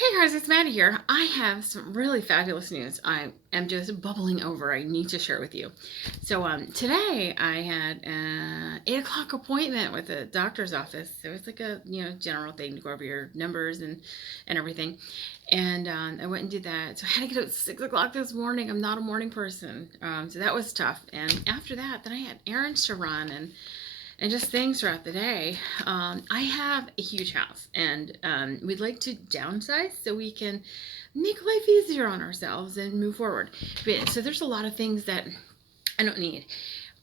Hey guys, it's Maddie here. I have some really fabulous news. I am just bubbling over. I need to share with you. Today I had an 8 o'clock appointment with the doctor's office. It was like a general thing to go over your numbers and everything. And I went and did that. So I had to get up at 6 o'clock this morning. I'm not a morning person, so that was tough. And after that, then I had errands to run and just things throughout the day. I have a huge house, and we'd like to downsize so we can make life easier on ourselves and move forward. So there's a lot of things that I don't need,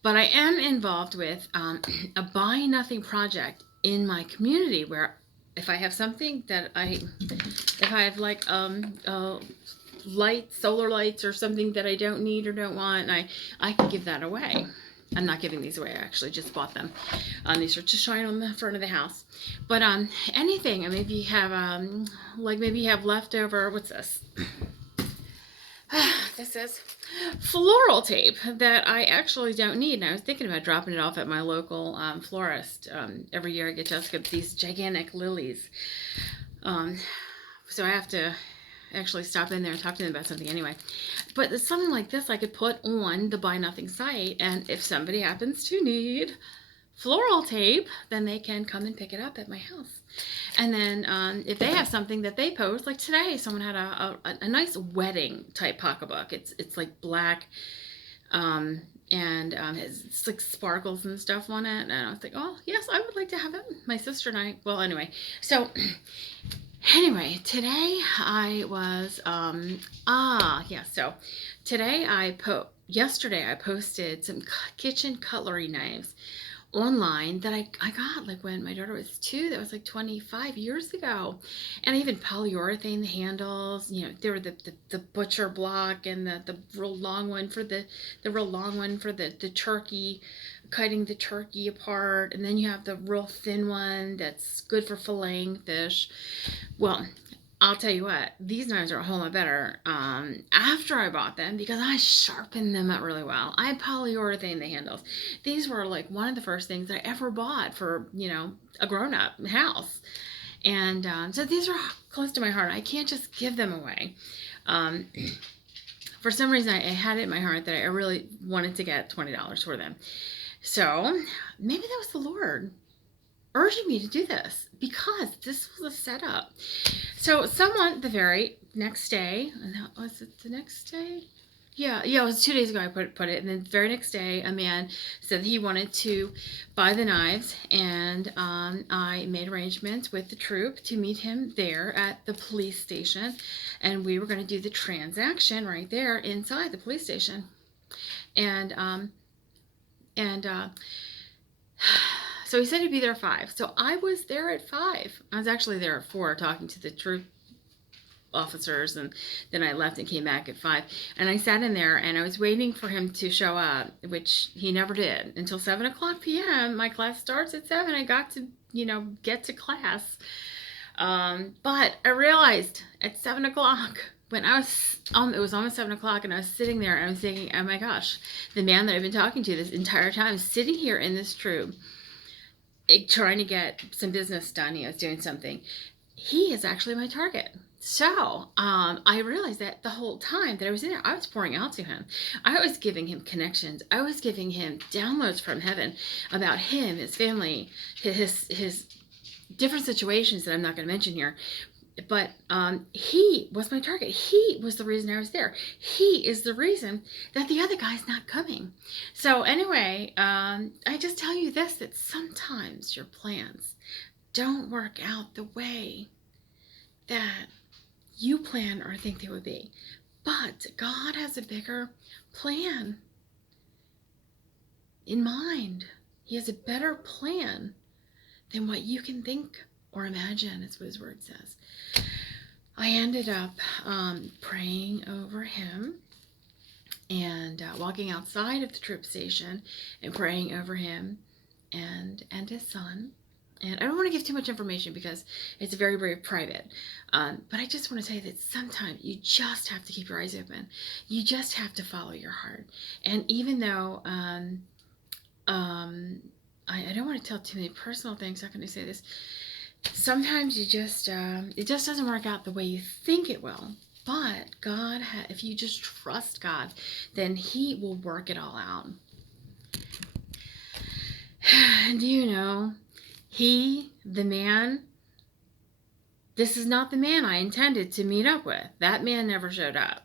but I am involved with a buy nothing project in my community where if I have something that if I have like lights, solar lights, or something that I don't need or don't want, I can give that away. I'm not giving these away. I actually just bought them. These are to shine on the front of the house. But anything, and maybe you have maybe you have leftover. What's this? This is floral tape that I actually don't need. And I was thinking about dropping it off at my local florist. Every year I get Jessica these gigantic lilies. So I have to actually stop in there and talk to them about something anyway. But something like this I could put on the Buy Nothing site, and if somebody happens to need floral tape, then they can come and pick it up at my house. And then if they have something that they post, like today, someone had a nice wedding type pocketbook. It's like black, and it's like sparkles and stuff on it. And I was like, oh yes, I would like to have it. My sister and I. Well, anyway, so. Anyway, today I was yeah, so today yesterday I posted some kitchen cutlery knives online that I got like when my daughter was 2. That was like 25 years ago. And I even polyurethane the handles. There were the butcher block and the real long one for the real long one for the turkey, cutting the turkey apart, and then you have the real thin one that's good for filleting fish. Well, I'll tell you what, these knives are a whole lot better after I bought them because I sharpened them up really well. I polyurethane the handles. These were like one of the first things I ever bought for, a grown-up house. And so these are close to my heart. I can't just give them away. Um, for some reason, I had it in my heart that I really wanted to get $20 for them. So maybe that was the Lord urging me to do this because this was a setup. So someone the very next day, and that was it the next day? Yeah, it was 2 days ago I put it, and then the very next day a man said he wanted to buy the knives, and I made arrangements with the troop to meet him there at the police station, and we were going to do the transaction right there inside the police station, and and so he said he'd be there at 5. So I was there at 5. I was actually there at 4 talking to the troop officers, and then I left and came back at 5. And I sat in there and I was waiting for him to show up, which he never did until 7 o'clock p.m. My class starts at 7. I got to, get to class. But I realized at 7 o'clock, when I was, it was almost 7 o'clock, and I was sitting there and I was thinking, oh my gosh, the man that I've been talking to this entire time is sitting here in this troop trying to get some business done. He was doing something. He is actually my target. So I realized that the whole time that I was in there, I was pouring out to him. I was giving him connections. I was giving him downloads from heaven about him, his family, his different situations that I'm not going to mention here. But he was my target. He was the reason I was there. He is the reason that the other guy's not coming. So anyway, I just tell you this, that sometimes your plans don't work out the way that you plan or think they would be. But God has a bigger plan in mind. He has a better plan than what you can think or imagine, is what his word says. I ended up praying over him and walking outside of the troop station and praying over him and his son. And I don't want to give too much information because it's very, very private. But I just want to tell you that sometimes you just have to keep your eyes open. You just have to follow your heart. And even though I don't want to tell too many personal things, how can I say this? sometimes it just doesn't work out the way you think it will. But if you just trust God, then He will work it all out. And the man, this is not the man I intended to meet up with. That man never showed up.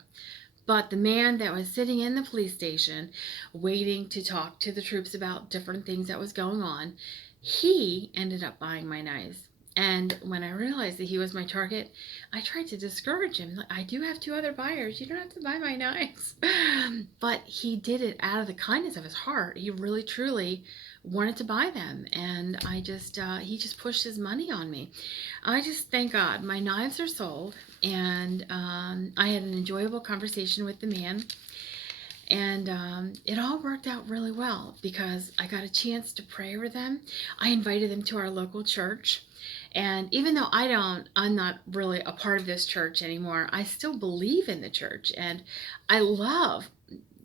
But the man that was sitting in the police station waiting to talk to the troops about different things that was going on, he ended up buying my knives. And when I realized that he was my target, I tried to discourage him. Like, I do have 2 other buyers. You don't have to buy my knives. But he did it out of the kindness of his heart. He really, truly wanted to buy them. And he just pushed his money on me. I just thank God my knives are sold. And I had an enjoyable conversation with the man. And it all worked out really well because I got a chance to pray over them. I invited them to our local church. And even though I'm not really a part of this church anymore, I still believe in the church. And I love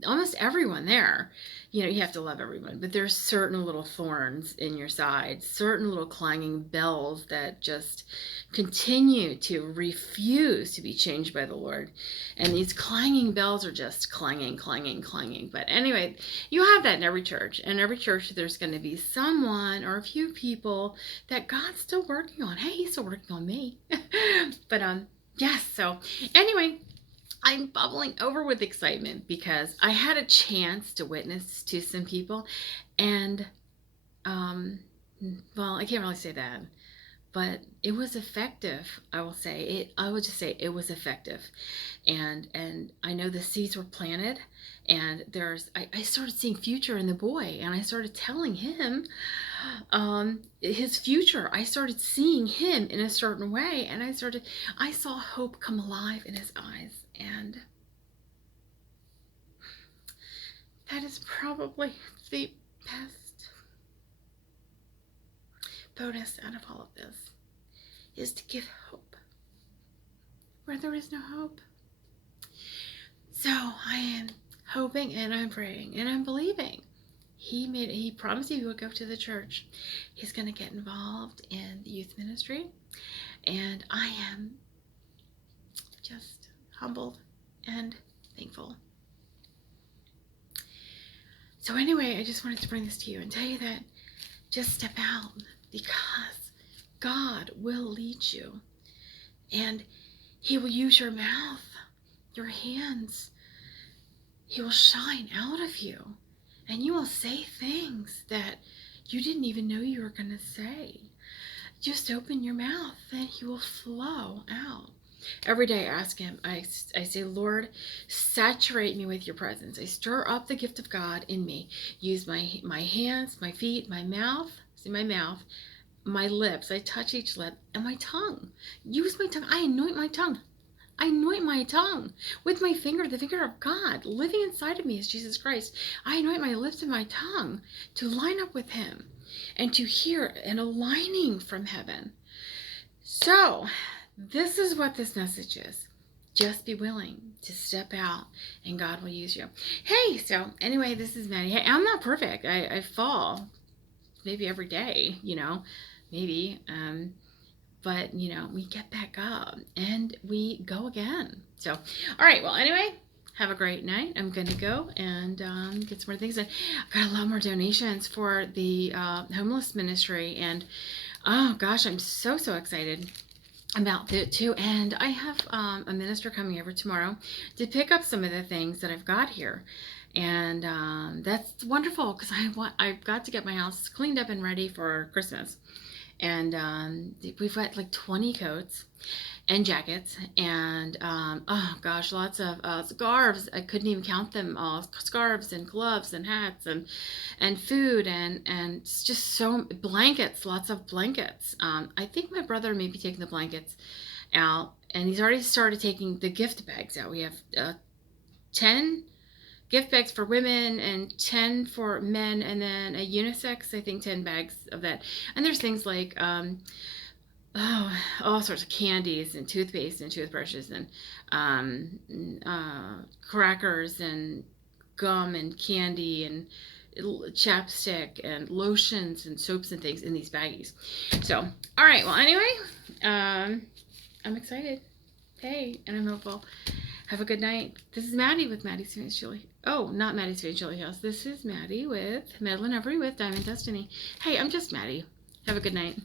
almost everyone there. You have to love everyone, but there's certain little thorns in your side, certain little clanging bells that just continue to refuse to be changed by the Lord. And these clanging bells are just clanging, clanging, clanging. But anyway, you have that in every church. In every church, there's going to be someone or a few people that God's still working on. Hey, He's still working on me. But yes, so anyway, I'm bubbling over with excitement because I had a chance to witness to some people, and well, I can't really say that, but it was effective. I will just say it was effective, and I know the seeds were planted, and I started seeing future in the boy, and I started telling him his future. I started seeing him in a certain way, and I saw hope come alive in his eyes. And that is probably the best bonus out of all of this, is to give hope where there is no hope. So I am hoping and I'm praying and I'm believing. He promised he would go to the church. He's going to get involved in the youth ministry. And I am just humbled and thankful. So anyway, I just wanted to bring this to you and tell you that just step out, because God will lead you, and He will use your mouth, your hands. He will shine out of you, and you will say things that you didn't even know you were going to say. Just open your mouth and He will flow out. Every day I ask Him, I say, Lord, saturate me with your presence. I stir up the gift of God in me. Use my hands, my feet, my mouth. See, my mouth, my lips. I touch each lip, and my tongue. Use my tongue. I anoint my tongue. I anoint my tongue with my finger, the finger of God. Living inside of me is Jesus Christ. I anoint my lips and my tongue to line up with Him and to hear an aligning from heaven. So, this is what this message is. Just be willing to step out and God will use you. Hey, so anyway, this is Maddie. Hey, I'm not perfect. I fall maybe every day, maybe. But, we get back up and we go again. So, all right. Well, anyway, have a great night. I'm going to go and get some more things. I've got a lot more donations for the homeless ministry. And, oh, gosh, I'm so excited about that too. And I have a minister coming over tomorrow to pick up some of the things that I've got here. And that's wonderful because I've got to get my house cleaned up and ready for Christmas. And we've got like 20 coats and jackets and oh gosh, lots of scarves. I couldn't even count them all. Scarves and gloves and hats and food and it's just so blankets, lots of blankets. I think my brother may be taking the blankets out, and he's already started taking the gift bags out. We have 10 gift bags for women and 10 for men, and then a unisex, I think 10 bags of that. And there's things like all sorts of candies and toothpaste and toothbrushes and crackers and gum and candy and chapstick and lotions and soaps and things in these baggies. So, all right. Well, anyway, I'm excited. Hey, and I'm hopeful. Have a good night. This is Maddie with Maddie's Fancy Chili. Oh, not Maddie's Fancy Chili House. This is Maddie with Madeline Every with Diamond Destiny. Hey, I'm just Maddie. Have a good night.